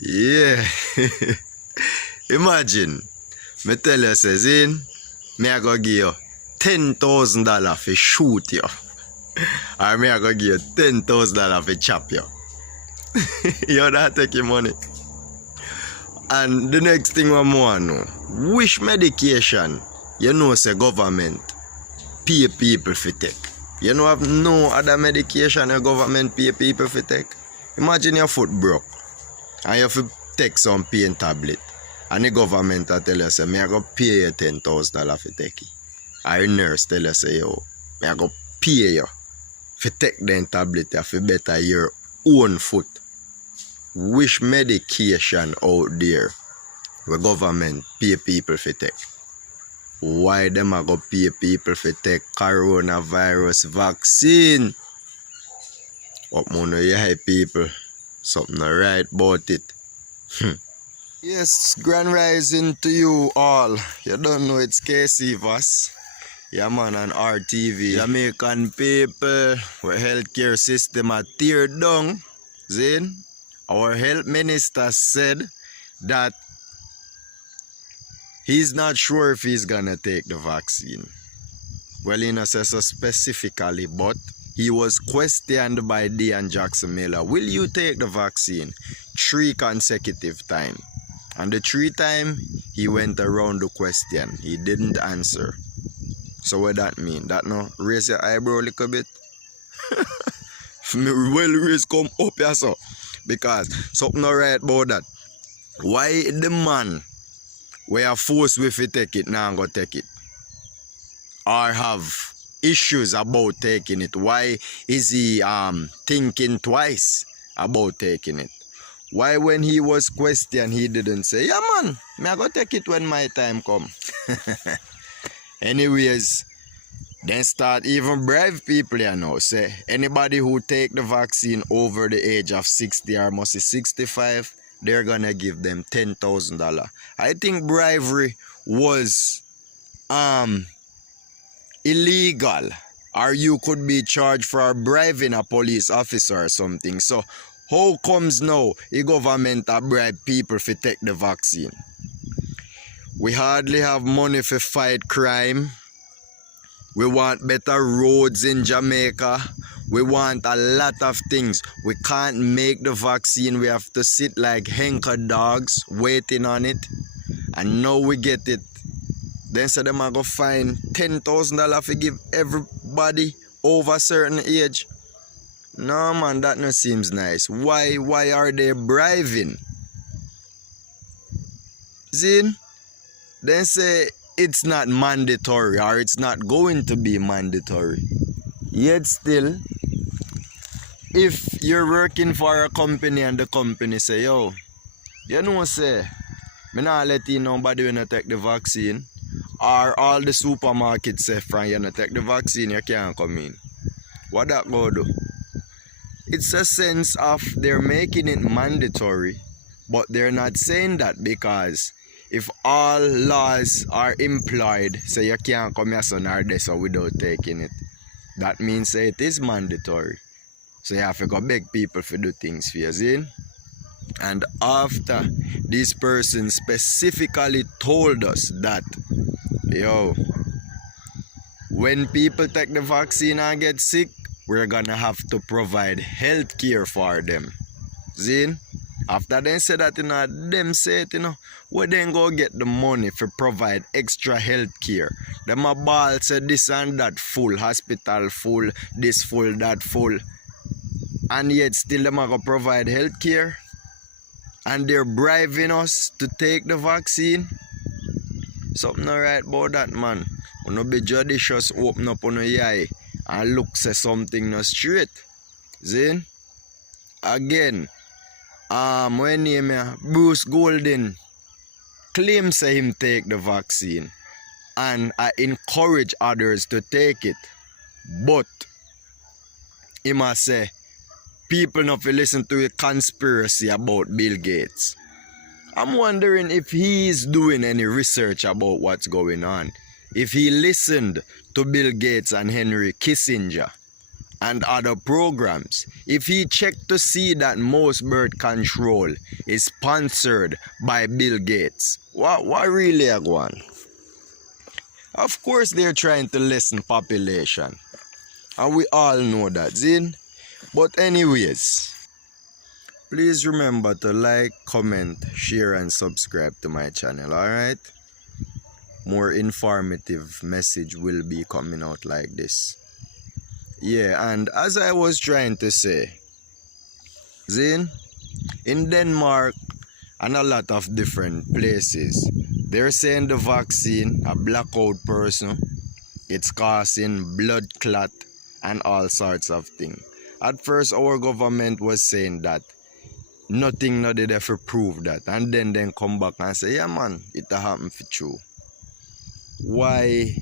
Yeah. Imagine, me tell you, say, Zin, me I go give you $10,000 for shoot you. Or me I go give you $10,000 for chop you. You don't take your money. And the next thing I want to know, which medication you know say government pay people for take? You know have no other medication your government pay people for take? Imagine your foot broke and you have to take some pain tablet and the government will tell you say, me I go pay you $10,000 for take it. Or your nurse tell you say, yo, me I go pay you for take the tablet for better your own foot. Which medication out there where government pay people for take? Why them a go pay people for take coronavirus vaccine? What money you help people? Something not right about it. Yes, grand rising to you all. You don't know it's KC Voss. Yeah man, on RTV. Jamaican people, where healthcare system are tear down. Zin, our health minister said that he's not sure if he's gonna take the vaccine. Well, he not says so specifically, but he was questioned by Dean Jackson Miller. Will you take the vaccine? 3 consecutive times. And the 3 times, he went around the question. He didn't answer. So what that mean? That no raise your eyebrow a little bit? Well, raise come up here so. Because something not right about that. Why the man we are forced with to take it now go take it? Or have issues about taking it? Why is he thinking twice about taking it? Why when he was questioned he didn't say, yeah man, me I go take it when my time come. Anyways, then start even bribe people you know. Say anybody who take the vaccine over the age of 60 or must be 65, they're gonna give them $10,000. I think bribery was illegal, or you could be charged for bribing a police officer or something. So how comes now the government a bribe people to take the vaccine? We hardly have money to fight crime. We want better roads in Jamaica. We want a lot of things. We can't make the vaccine. We have to sit like henker dogs waiting on it. And now we get it. Then say them are going to find $10,000 to give everybody over a certain age. No man, that no seems nice. Why are they bribing? Zin? Then say it's not mandatory or it's not going to be mandatory. Yet still, if you're working for a company and the company say, yo, you know say, me not let you nobody when you take the vaccine, or all the supermarkets say from you not take the vaccine, you can't come in. What that go do? It's a sense of they're making it mandatory, but they're not saying that because if all laws are employed, so you can't come here son or this or without taking it, that means say it is mandatory. So you have to go beg people to do things for you, see? And after this person specifically told us that, yo, when people take the vaccine and get sick, we're gonna have to provide health care for them. See? After they say that, them say it, we then go get the money for provide extra health care. Them a ball say this and that full, hospital full, this full, that full. And yet still them a go provide health care. And they're bribing us to take the vaccine. Something not right about that, man. You no be judicious, open up on your eye and look say something not straight. See? Again, when name Bruce Golden claim say him take the vaccine and I encourage others to take it, but he must say people not to listen to a conspiracy about Bill Gates. I'm wondering if he's doing any research about what's going on. If he listened to Bill Gates and Henry Kissinger. and other programs, if he checked to see that most birth control is sponsored by Bill Gates, what really are going? Of course they're trying to lessen population, and we all know that, Zin. But anyways, please remember to like, comment, share and subscribe to my channel, alright? More informative message will be coming out like this. Yeah, and as I was trying to say, Zin, in Denmark and a lot of different places, they're saying the vaccine, a blackout person, it's causing blood clot and all sorts of things. At first, our government was saying that nothing not did ever prove that, and then come back and say, yeah man, it happened for true. Why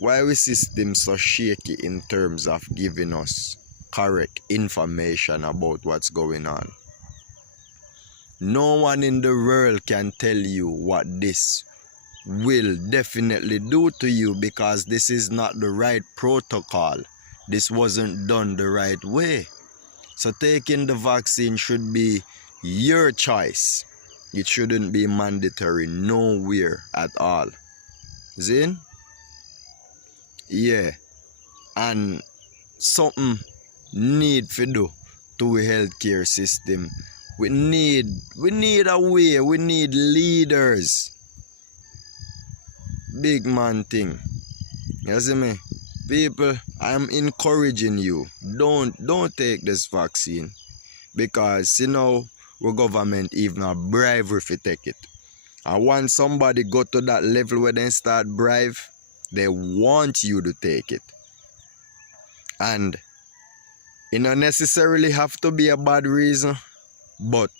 we system so shaky in terms of giving us correct information about what's going on? No one in the world can tell you what this will definitely do to you, because this is not the right protocol. This wasn't done the right way. So taking the vaccine should be your choice. It shouldn't be mandatory nowhere at all. Zin? Yeah. And something need to do to the healthcare system. We need a way. We need leaders. Big man thing. You see me? People, I'm encouraging you. Don't take this vaccine, because you know our government even a bribe if you take it. And once somebody go to that level where they start bribe, they want you to take it. And it don't necessarily have to be a bad reason, but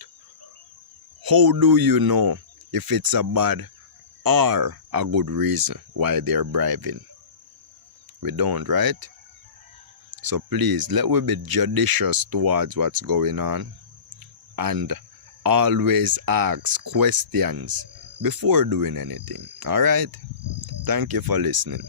how do you know if it's a bad or a good reason why they're bribing? We don't, right? So please, let we be judicious towards what's going on, and always ask questions before doing anything. Alright? Thank you for listening.